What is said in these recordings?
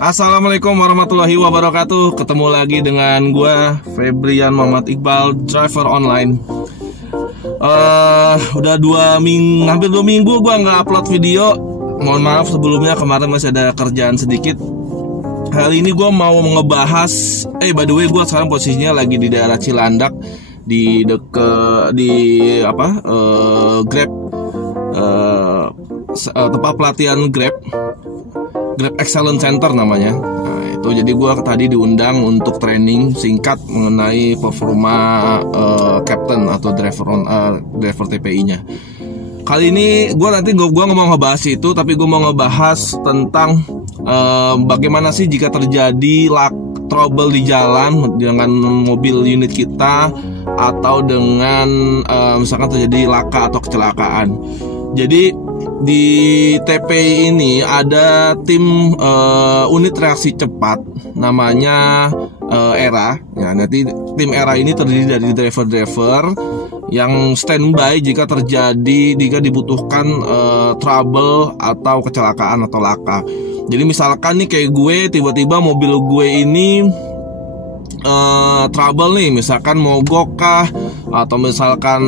Assalamualaikum warahmatullahi wabarakatuh. Ketemu lagi dengan gue Febrian Muhammad Iqbal, driver online. Udah hampir 2 minggu gue nggak upload video. Mohon maaf sebelumnya, kemarin masih ada kerjaan sedikit. Hari ini gue mau ngebahas, by the way, gue sekarang posisinya lagi di daerah Cilandak, di Grab, tempat pelatihan Grab Excellence Center namanya. Nah, itu jadi gue tadi diundang untuk training singkat mengenai performa captain atau driver TPI-nya. Kali ini gue nggak mau ngebahas itu, tapi gue mau ngebahas tentang bagaimana sih jika terjadi trouble di jalan dengan mobil unit kita, atau dengan misalkan terjadi laka atau kecelakaan. Jadi di TPI ini ada tim unit reaksi cepat namanya ERA. Ya, nanti tim ERA ini terdiri dari driver-driver yang standby jika dibutuhkan trouble atau kecelakaan atau laka. Jadi misalkan nih kayak gue, tiba-tiba mobil gue ini trouble nih, misalkan mogok kah, atau misalkan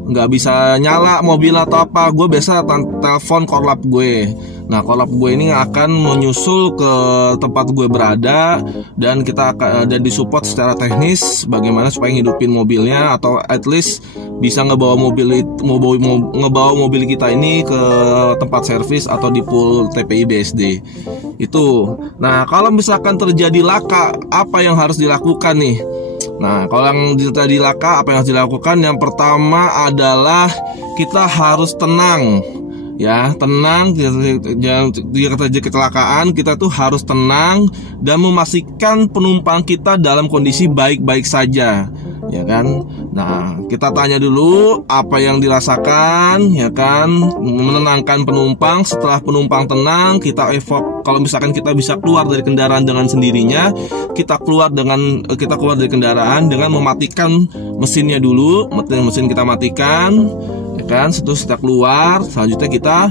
nggak bisa nyala mobil atau apa, gue biasa telepon korlap gue. Nah, korlap gue ini akan menyusul ke tempat gue berada, dan kita akan disupport secara teknis bagaimana supaya ngidupin mobilnya, atau at least bisa ngebawa mobil kita ini ke tempat servis atau di pool TPI BSD itu. Nah, kalau misalkan terjadi laka, apa yang harus dilakukan nih? Nah, kalau yang terjadi laka, apa yang harus dilakukan? Yang pertama adalah kita harus tenang. Ya, tenang. Jika terjadi kecelakaan, kita tuh harus tenang dan memastikan penumpang kita dalam kondisi baik-baik saja, ya kan? Nah, kita tanya dulu apa yang dirasakan, ya kan? Menenangkan penumpang. Setelah penumpang tenang, kita kalau misalkan kita bisa keluar dari kendaraan dengan sendirinya, kita keluar dari kendaraan dengan mematikan mesinnya dulu. Mesin kita matikan, ya kan? Setelah kita keluar, selanjutnya kita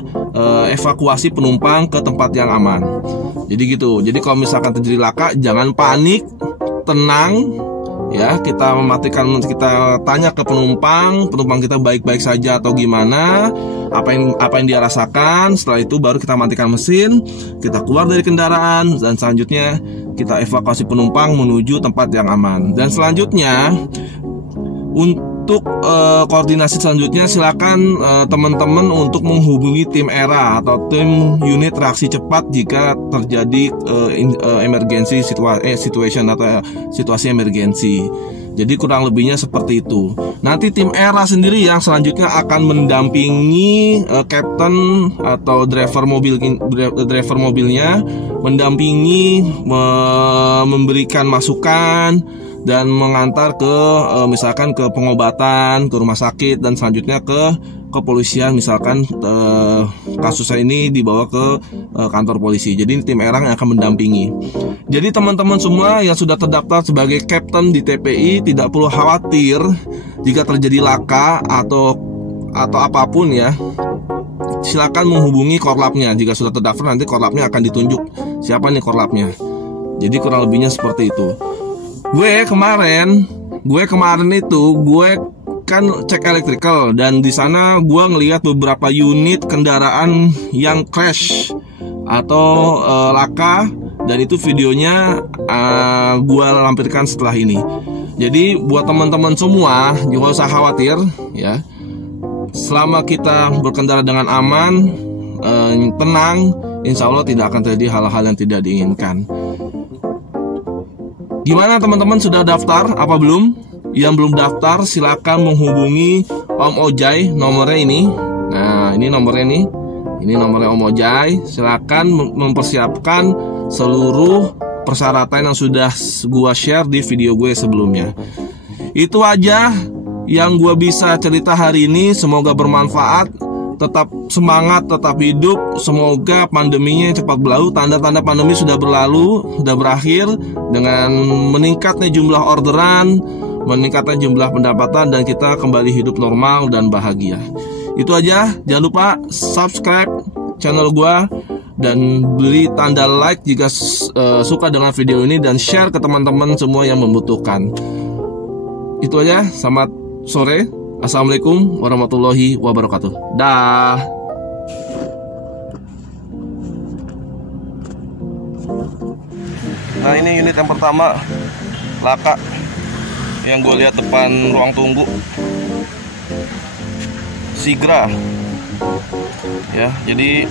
evakuasi penumpang ke tempat yang aman. Jadi gitu. Jadi kalau misalkan terjadi laka, jangan panik, tenang. Ya, kita tanya ke penumpang kita baik-baik saja atau gimana, apa yang dia rasakan. Setelah itu baru kita matikan mesin, kita keluar dari kendaraan, dan selanjutnya kita evakuasi penumpang menuju tempat yang aman. Dan selanjutnya untuk koordinasi selanjutnya, silakan teman-teman untuk menghubungi tim ERA atau tim unit reaksi cepat jika terjadi emergency situation atau situasi emergency. Jadi kurang lebihnya seperti itu. Nanti tim ERA sendiri yang selanjutnya akan mendampingi captain atau driver mobilnya, mendampingi, memberikan masukan, dan mengantar ke misalkan ke pengobatan, ke rumah sakit, dan selanjutnya ke kepolisian. Misalkan kasusnya ini dibawa ke kantor polisi. Jadi tim ERA yang akan mendampingi. Jadi teman-teman semua yang sudah terdaftar sebagai captain di TPI tidak perlu khawatir jika terjadi laka atau apapun ya. Silakan menghubungi korlapnya. Jika sudah terdaftar, nanti korlapnya akan ditunjuk siapa nih korlapnya. Jadi kurang lebihnya seperti itu. Gue kemarin itu kan cek electrical, dan di sana gue ngelihat beberapa unit kendaraan yang crash atau laka, dan itu videonya gue lampirkan setelah ini. Jadi buat teman-teman semua, jangan usah khawatir ya. Selama kita berkendara dengan aman, tenang, insya Allah tidak akan terjadi hal-hal yang tidak diinginkan. Gimana teman-teman, sudah daftar apa belum? Yang belum daftar silakan menghubungi Om Ojai, nomornya ini. Nah, ini nomornya nih. Ini nomornya Om Ojai. Silakan mempersiapkan seluruh persyaratan yang sudah gua share di video gue sebelumnya. Itu aja yang gua bisa cerita hari ini. Semoga bermanfaat. Tetap semangat, tetap hidup. Semoga pandeminya cepat berlalu. Tanda-tanda pandemi sudah berlalu, sudah berakhir, dengan meningkatnya jumlah orderan, meningkatnya jumlah pendapatan, dan kita kembali hidup normal dan bahagia. Itu aja. Jangan lupa subscribe, channel gua dan beri tanda like jika suka dengan video ini, dan share ke teman-teman semua yang membutuhkan. Itu aja, selamat sore. Assalamualaikum warahmatullahi wabarakatuh. Dah. Nah, ini unit yang pertama, Laka, yang gue lihat depan ruang tunggu. Sigra. Ya, jadi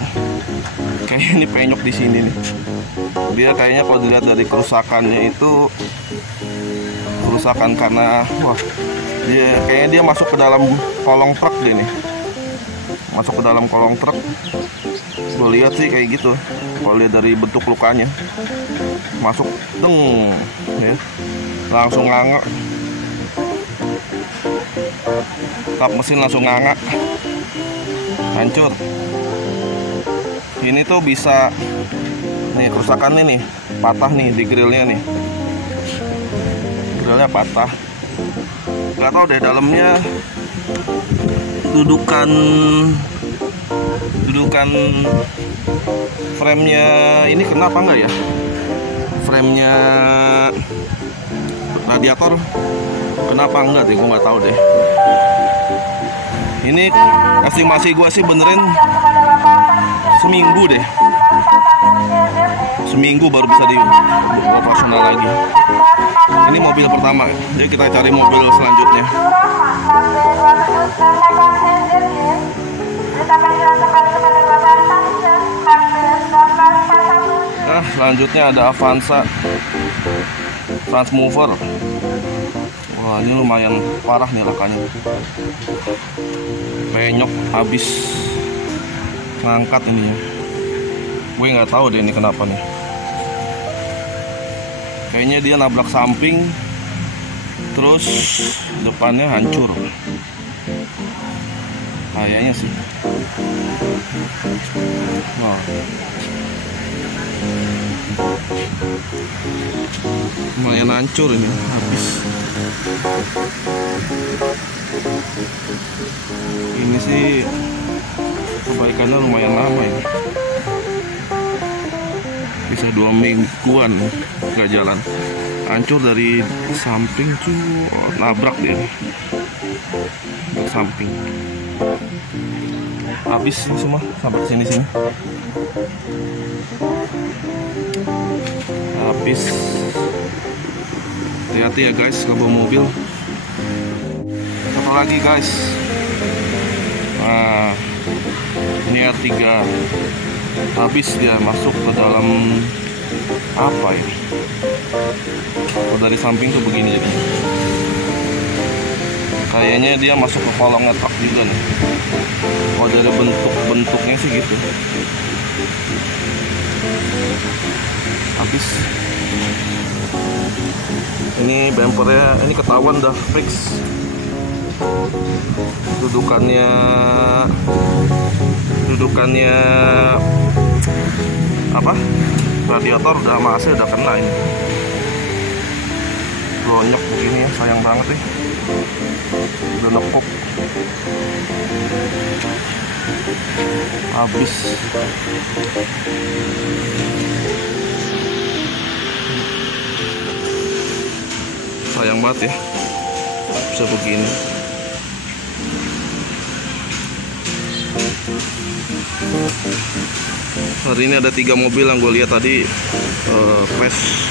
kayaknya ini penyok di sini nih. Dia kayaknya kalau dilihat dari kerusakannya itu kerusakan karena kayaknya dia masuk ke dalam kolong truk deh nih. Masuk ke dalam kolong truk. Gue lihat sih kayak gitu. Kalau lihat dari bentuk lukanya, masuk deng, ya, langsung nganga. Kap mesin langsung nganga, hancur. Ini tuh bisa nih kerusakannya nih, patah nih di grillnya nih. Grillnya patah. Gak tau deh dalamnya dudukan frame-nya ini kenapa enggak ya? Frame-nya radiator kenapa enggak deh, gue nggak tahu deh. Ini estimasi gue sih benerin seminggu deh. Seminggu baru bisa di operasional lagi. Ini mobil pertama, jadi kita cari mobil selanjutnya. Nah, selanjutnya ada Avanza Transmover. Wah, ini lumayan parah nih lakanya. Penyok habis ngangkat ini ya. Gue nggak tahu deh ini kenapa nih. Kayaknya dia nabrak samping, terus depannya hancur. Kayaknya sih. Nah. Lumayan hancur ini, habis. Ini sih perbaikannya lumayan lama ya. Bisa 2 mingguan gak jalan. Hancur dari samping tuh, nabrak dia ke samping. Habis ini semua sampai sini. Habis. Hati-hati ya guys kalau bawa mobil. Satu lagi guys. Nah, ini R3. Habis dia masuk ke dalam apa ya? Kalau dari samping tuh begini jadi. Kayaknya dia masuk ke kolongnya truk juga nih. Kalau dari bentuknya sih gitu. Habis. Ini bumpernya, ini ketahuan dah fix. Dudukannya apa? Radiator udah sama AC udah kena ini. Blonyok begini ya, sayang banget nih. Udah nekuk. Habis. Sayang banget ya, bisa begini. Hari ini ada 3 mobil yang gue lihat tadi crash